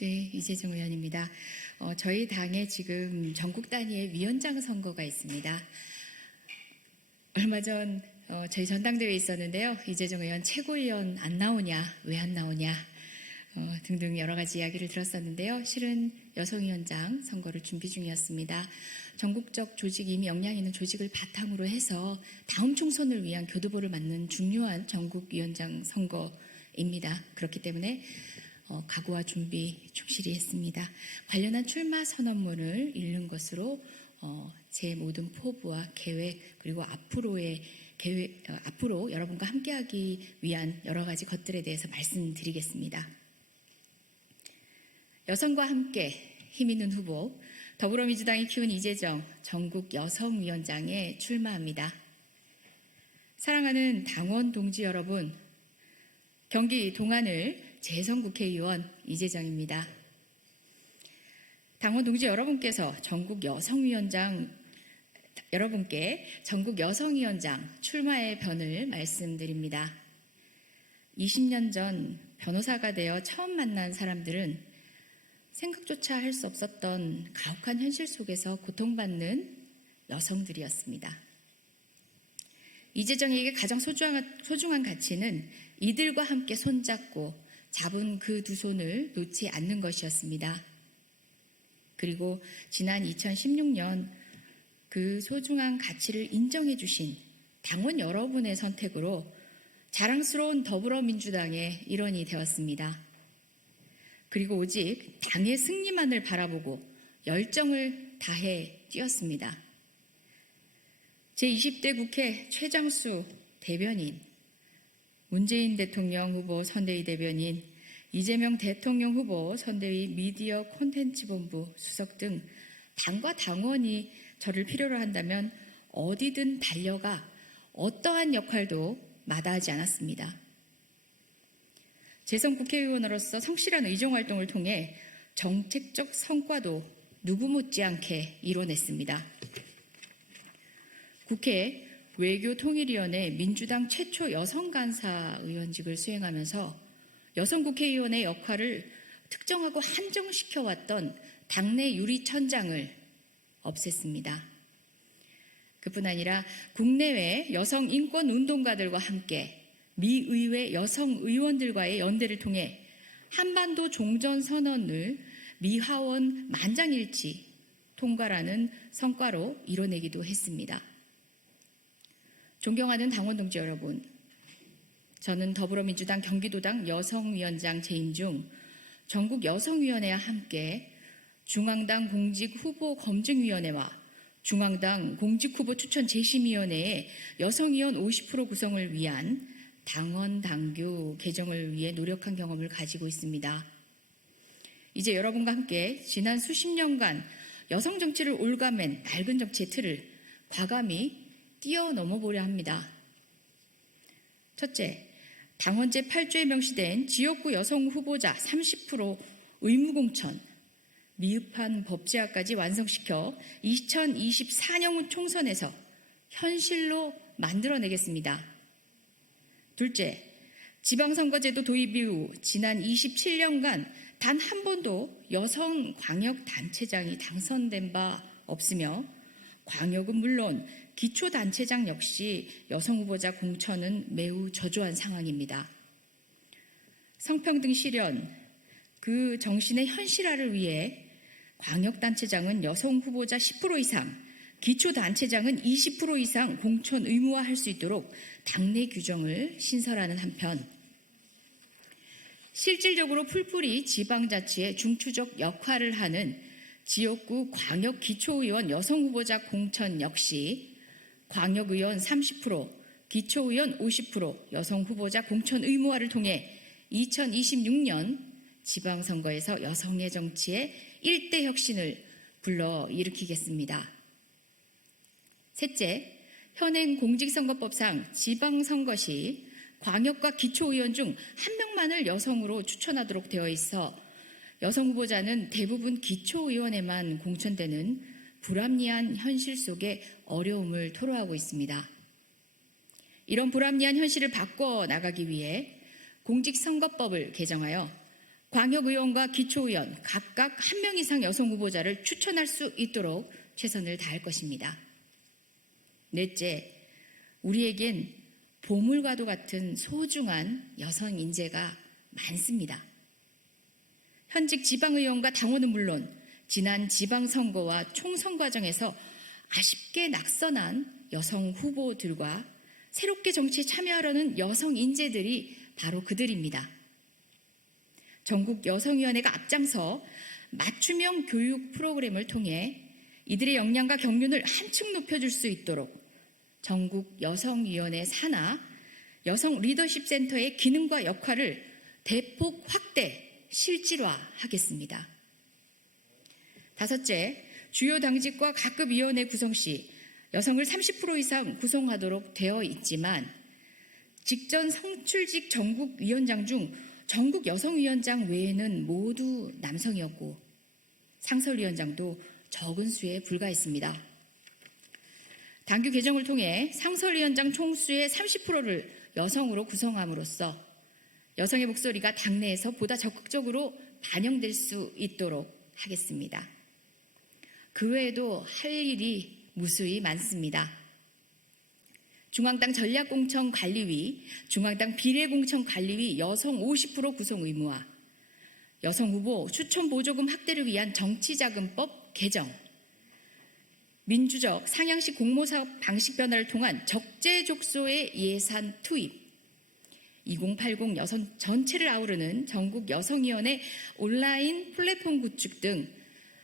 네, 이재정 의원입니다. 저희 당에 지금 전국 단위의 위원장 선거가 있습니다. 얼마 전 저희 전당대회에 있었는데요. 이재정 의원 최고위원 안 나오냐, 왜 안 나오냐 등등 여러 가지 이야기를 들었었는데요. 실은 여성위원장 선거를 준비 중이었습니다. 전국적 조직, 이미 역량 있는 조직을 바탕으로 해서 다음 총선을 위한 교두보를 맞는 중요한 전국위원장 선거입니다. 그렇기 때문에 각오와 준비 충실히 했습니다. 관련한 출마 선언문을 읽는 것으로 제 모든 포부와 계획 그리고 앞으로 여러분과 함께하기 위한 여러 가지 것들에 대해서 말씀드리겠습니다. 여성과 함께 힘있는 후보 더불어민주당이 키운 이재정 전국 여성위원장에 출마합니다. 사랑하는 당원 동지 여러분, 경기 동안을 재선국회의원 이재정입니다. 당원 동지 여러분께서 여러분께 전국 여성위원장 출마의 변을 말씀드립니다. 20년 전 변호사가 되어 처음 만난 사람들은 생각조차 할 수 없었던 가혹한 현실 속에서 고통받는 여성들이었습니다. 이재정에게 가장 소중한 가치는 이들과 함께 손잡고 잡은 그 두 손을 놓지 않는 것이었습니다. 그리고 지난 2016년 그 소중한 가치를 인정해 주신 당원 여러분의 선택으로 자랑스러운 더불어민주당의 일원이 되었습니다. 그리고 오직 당의 승리만을 바라보고 열정을 다해 뛰었습니다. 제20대 국회 최장수 대변인, 문재인 대통령 후보 선대위 대변인, 이재명 대통령 후보 선대위 미디어 콘텐츠본부 수석 등 당과 당원이 저를 필요로 한다면 어디든 달려가 어떠한 역할도 마다하지 않았습니다. 재선 국회의원으로서 성실한 의정활동을 통해 정책적 성과도 누구 못지않게 이뤄냈습니다. 국회 외교통일위원회 민주당 최초 여성 간사 의원직을 수행하면서 여성 국회의원의 역할을 특정하고 한정시켜왔던 당내 유리천장을 없앴습니다. 그뿐 아니라 국내외 여성 인권 운동가들과 함께 미 의회 여성 의원들과의 연대를 통해 한반도 종전선언을 미하원 만장일치 통과라는 성과로 이뤄내기도 했습니다. 존경하는 당원 동지 여러분, 저는 더불어민주당 경기도당 여성위원장 재임 중 전국 여성위원회와 함께 중앙당 공직후보검증위원회와 중앙당 공직후보 추천 재심위원회의 여성위원 50% 구성을 위한 당원 당규 개정을 위해 노력한 경험을 가지고 있습니다. 이제 여러분과 함께 지난 수십 년간 여성 정치를 올가맨 낡은 정치의 틀을 과감히 뛰어넘어 보려 합니다. 첫째, 당원제 8조에 명시된 지역구 여성 후보자 30% 의무공천, 미흡한 법제화까지 완성시켜 2024년 총선에서 현실로 만들어내겠습니다. 둘째, 지방선거제도 도입 이후 지난 27년간 단 한 번도 여성 광역단체장이 당선된 바 없으며 광역은 물론 기초단체장 역시 여성 후보자 공천은 매우 저조한 상황입니다. 성평등 실현, 그 정신의 현실화를 위해 광역단체장은 여성 후보자 10% 이상, 기초단체장은 20% 이상 공천 의무화할 수 있도록 당내 규정을 신설하는 한편 실질적으로 풀뿌리 지방자치의 중추적 역할을 하는 지역구 광역 기초의원 여성 후보자 공천 역시 광역의원 30%, 기초의원 50% 여성 후보자 공천 의무화를 통해 2026년 지방선거에서 여성의 정치에 일대 혁신을 불러일으키겠습니다. 셋째, 현행 공직선거법상 지방선거 시 광역과 기초의원 중 한 명만을 여성으로 추천하도록 되어 있어 여성 후보자는 대부분 기초의원에만 공천되는 불합리한 현실 속에 어려움을 토로하고 있습니다. 이런 불합리한 현실을 바꿔나가기 위해 공직선거법을 개정하여 광역의원과 기초의원 각각 1명 이상 여성 후보자를 추천할 수 있도록 최선을 다할 것입니다. 넷째, 우리에겐 보물과도 같은 소중한 여성 인재가 많습니다. 현직 지방의원과 당원은 물론 지난 지방선거와 총선 과정에서 아쉽게 낙선한 여성 후보들과 새롭게 정치에 참여하려는 여성 인재들이 바로 그들입니다. 전국 여성위원회가 앞장서 맞춤형 교육 프로그램을 통해 이들의 역량과 경륜을 한층 높여줄 수 있도록 전국 여성위원회 산하 여성 리더십 센터의 기능과 역할을 대폭 확대, 실질화하겠습니다. 다섯째, 주요 당직과 각급 위원회 구성 시 여성을 30% 이상 구성하도록 되어 있지만 직전 성출직 전국위원장 중 전국 여성위원장 외에는 모두 남성이었고 상설위원장도 적은 수에 불과했습니다. 당규 개정을 통해 상설위원장 총수의 30%를 여성으로 구성함으로써 여성의 목소리가 당내에서 보다 적극적으로 반영될 수 있도록 하겠습니다. 그 외에도 할 일이 무수히 많습니다. 중앙당 전략공천관리위, 중앙당 비례공천관리위 여성 50% 구성 의무화, 여성 후보 추천보조금 확대를 위한 정치자금법 개정, 민주적 상향식 공모사업 방식 변화를 통한 적재적소의 예산 투입, 2080 여성 전체를 아우르는 전국 여성위원회 온라인 플랫폼 구축 등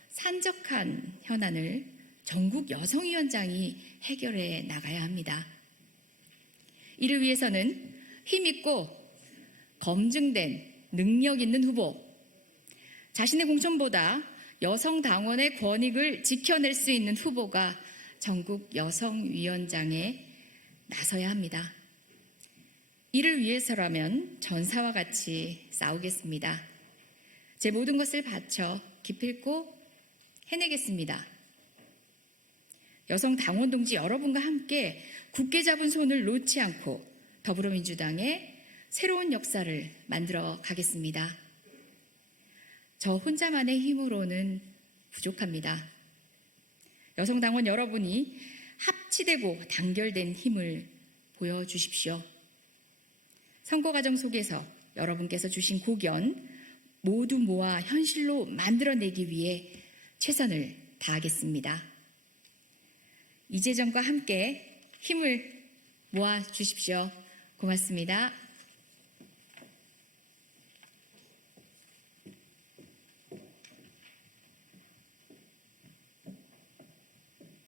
산적한 현안을 전국 여성위원장이 해결해 나가야 합니다. 이를 위해서는 힘있고 검증된 능력 있는 후보, 자신의 공천보다 여성 당원의 권익을 지켜낼 수 있는 후보가 전국 여성위원장에 나서야 합니다. 이를 위해서라면 전사와 같이 싸우겠습니다. 제 모든 것을 바쳐 기필코 해내겠습니다. 여성 당원 동지 여러분과 함께 굳게 잡은 손을 놓지 않고 더불어민주당의 새로운 역사를 만들어 가겠습니다. 저 혼자만의 힘으로는 부족합니다. 여성 당원 여러분이 합치되고 단결된 힘을 보여주십시오. 선거 과정 속에서 여러분께서 주신 고견 모두 모아 현실로 만들어내기 위해 최선을 다하겠습니다. 이재정과 함께 힘을 모아 주십시오. 고맙습니다.